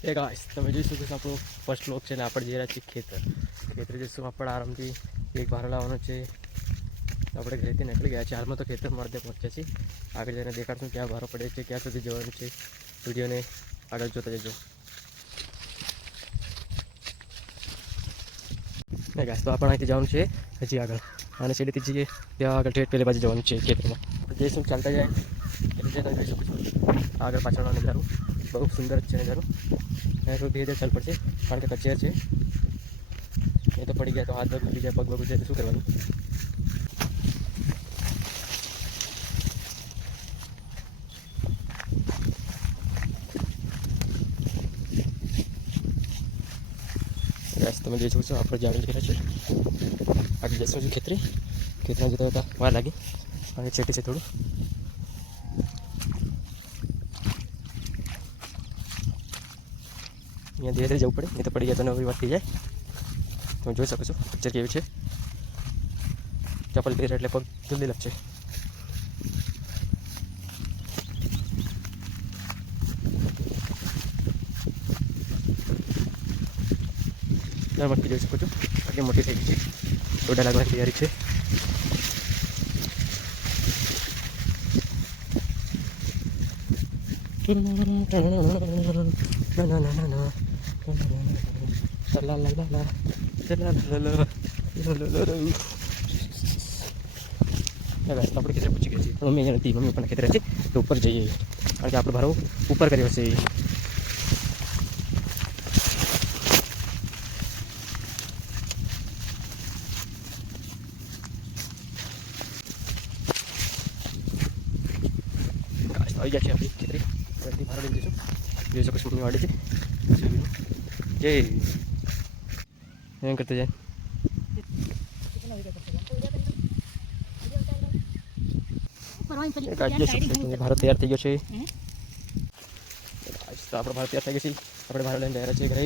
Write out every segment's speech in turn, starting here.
એ ગાઈસ તમે જોઈ શકો છો આપણો ફર્સ્ટ બ્લોક છે ને આપણે જઈ રહ્યા છીએ ખેતર જઈશું આપણે આરામથી એક ભારો લાવવાનો છે આપણે ઘરેથી નીકળી ગયા છે હાલમાં તો ખેતર મળતે પહોંચ્યા છીએ આગળ જઈને દેખાડશું ક્યાં ભારો પડે છે ક્યાં સુધી જવાનું છે વિડીયોને આગળ જોતા જજો ને ગાઈસ તો આપણે અહીંથી જવાનું છે હજી આગળ અને સીડીથી જઈએ ત્યાં આગળ ઠેઠ પેલી બાજુ જવાનું છે ખેતરમાં જઈશું ચાલતા જાય એટલે જતા જઈ શકું છું આગળ પાછળનો નજારો બહુ સુંદર છે નજારો તો ધીરે ધીરે ચાલ પડશે કારણ કે કચેર છે એ તો પડી ગયા તો હાથ પગ ઉડી જાય પગ પગ જાય તો શું કરવાનું તમે જોઈ શકો છો આપણે જાણી જઈ રહ્યા છીએ આગળ જઈશું છું ખેતરમાં જતા હતા વાર લાગી અને છેટી છે થોડું અહીંયા ધીરે ધીરે જવું પડે નહીં તો પડી ગયા તો નવી વાત થઈ જાય તમે જોઈ શકો છો પિક્ચર કેવી છે ચપ્પલ પહેરે એટલે પગ જલ્દી લપશે મટકી જોઈ શકો છો આટલી મોટી થઈ ગઈ છે દોડા લાગવાની તૈયારી છે આપણે ખેતરે પૂછી ગયા છીએ મમ્મી અહીંયા નથી મમ્મી પણ ખેતરે છે તો ઉપર જઈએ કારણ કે આપણો ભારો ઉપર કર્યો છે આવી ગયા છે આપણી ખેતરી ઘરથી ભારો લઈને જઈશું જોઈ શકો છો વાડી છે જય એમ કરતા જાય ભારત તૈયાર થઈ ગયો છે આપણો ભારત તૈયાર થઈ ગયો છે આપણે ભારો લઈને ગયા છે ઘરે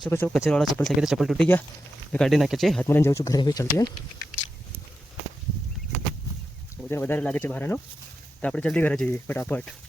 શું કચરો કચરાવાળા ચપ્પલ થઈ ગયા ચપ્પલ તૂટી ગયા એ કાઢી નાખ્યા છે હાથમાં લઈને જાઉં છું ઘરે હવે ચાલતી વજન વધારે લાગે છે બહારનો તો આપણે જલ્દી ઘરે જઈએ ફટાફટ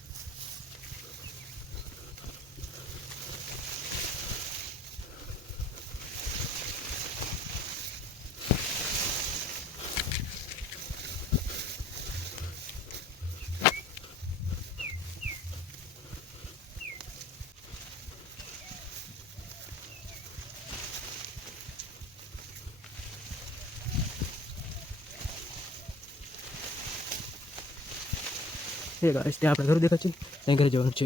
એ ગાઈસ ત્યાં આપણે ઘર દેખાય છે ત્યાં ઘરે જવાનું છે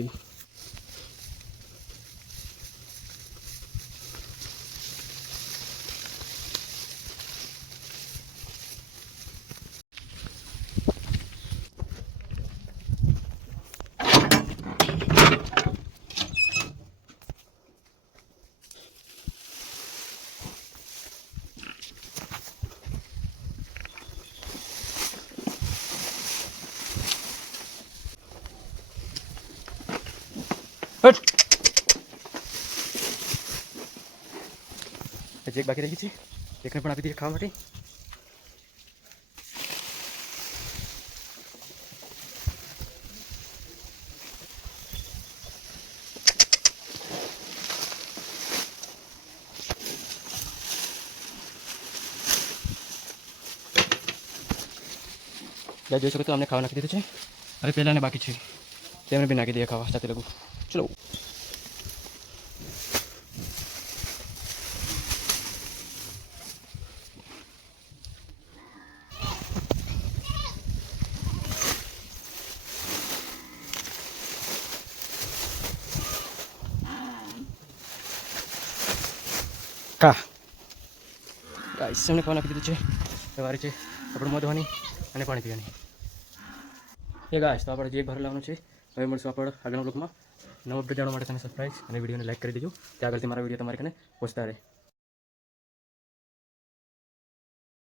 હજી એક બાકી રહી છે એકને પણ આપી દઈએ ખાવા માટે જોઈ શકો તો અમને ખાવા નાખી દીધું છે હવે પહેલાંને બાકી છે તેમને બી નાખી દઈએ ખાવા સાથે લગું ચલો કા ગાઈસ એમને ખાવા નાખી દીધું છે સવારે છે આપણે મોધવાની અને પાણી પીવાની એ ગાઈસ તો આપણે જે ભાર લાવવાનું છે હવે મળશું આપણે આગળના બ્લોગમાં નવો અપડેટ જાણવા માટે તમે સબસ્ક્રાઈબ અને વિડીયોને લાઈક કરી દેજો ત્યાં આગળથી મારા વિડીયો તમારી કને પહોંચતા રહે